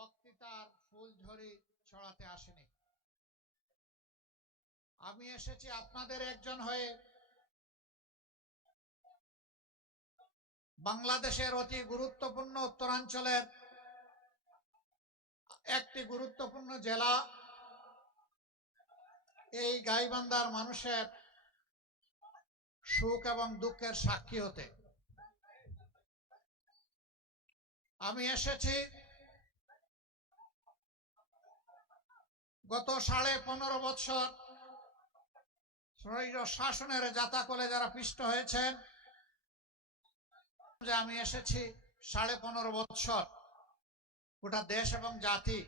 বক্তৃতার ফুলঝড়ি ছড়াতে আসিনি। আমি এসেছি আপনাদের একজন হয়ে বাংলাদেশের অতি গুরুত্বপূর্ণ উত্তরাঞ্চলের একটি গুরুত্বপূর্ণ জেলা এই গাইবান্ধার মানুষের সুখ এবং দুঃখের সাক্ষী হতে। আমি এসেছি গত 15.5 বছর স্বৈর শাসনের জাতাকলে যারা পিষ্ট হয়েছেন, যে আমি এসেছি 15.5 বছর গোটা দেশ এবং জাতি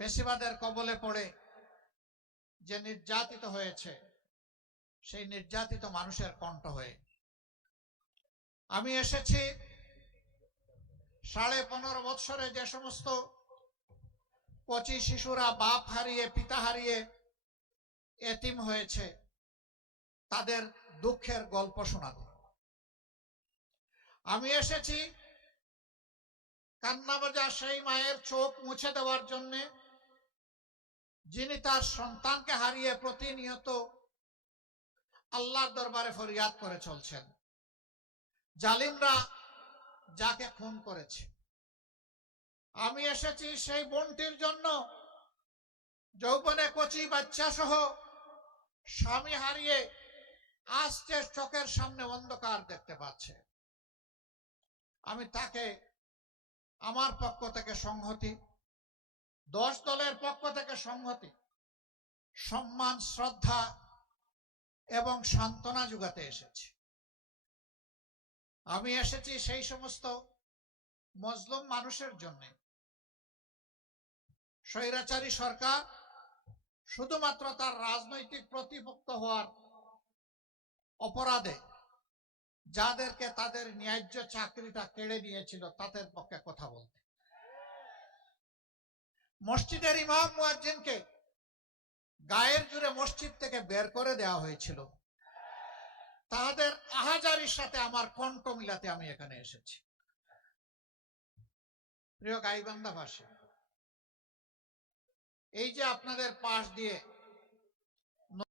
ফ্যাসিবাদের কবলে পড়ে যে নির্যাতিত হয়েছে, সেই নির্যাতিত মানুষের কণ্ঠ হয়ে। আমি এসেছি 15.5 বছরে যে সমস্ত কচি শিশুরা বাপ হারিয়ে পিতা হারিয়ে এতিম হয়েছে, তাদের দুঃখের গল্প শোনাতে। আমি এসেছি কান্নাবাজা সেই মায়ের চোখ মুছে দেওয়ার জন্য, যিনি তার সন্তানকে হারিয়ে প্রতিনিয়ত আল্লাহর দরবারে ফরিয়াদ করে চলছেন। জালিমরা যাকে খুন করেছে। আমি এসেছি সেই বোনটির জন্য, যৌবনে কচি বাচ্চা সহ স্বামী হারিয়ে আস্তে চোখের সামনে অন্ধকার দেখতে পাচ্ছে। আমি তাকে আমার পক্ষ থেকে সংহতি, 10 দলের পক্ষ থেকে সংহতি, সম্মান, শ্রদ্ধা এবং সান্ত্বনা যোগাতে এসেছি। আমি এসেছি সেই সমস্ত মজলুম মানুষের জন্য। স্বৈরাচারী সরকার শুধুমাত্র তার রাজনৈতিক প্রতিপক্ষ হওয়ার অপরাধে যাদেরকে তাদের ন্যায্য চাকরিটা কেড়ে নিয়েছিল, তাদের পক্ষে কথা বলতে। মসজিদের ইমাম মুয়াজ্জিনকে গায়ের জোরে মসজিদ থেকে বের করে দেওয়া হয়েছিল, তাদের আহাজারির সাথে আমার কণ্ঠ মিলাতে আমি এখানে এসেছি। প্রিয় গাইবান্ধাবাসী, এই যে আপনাদের পাশ দিয়ে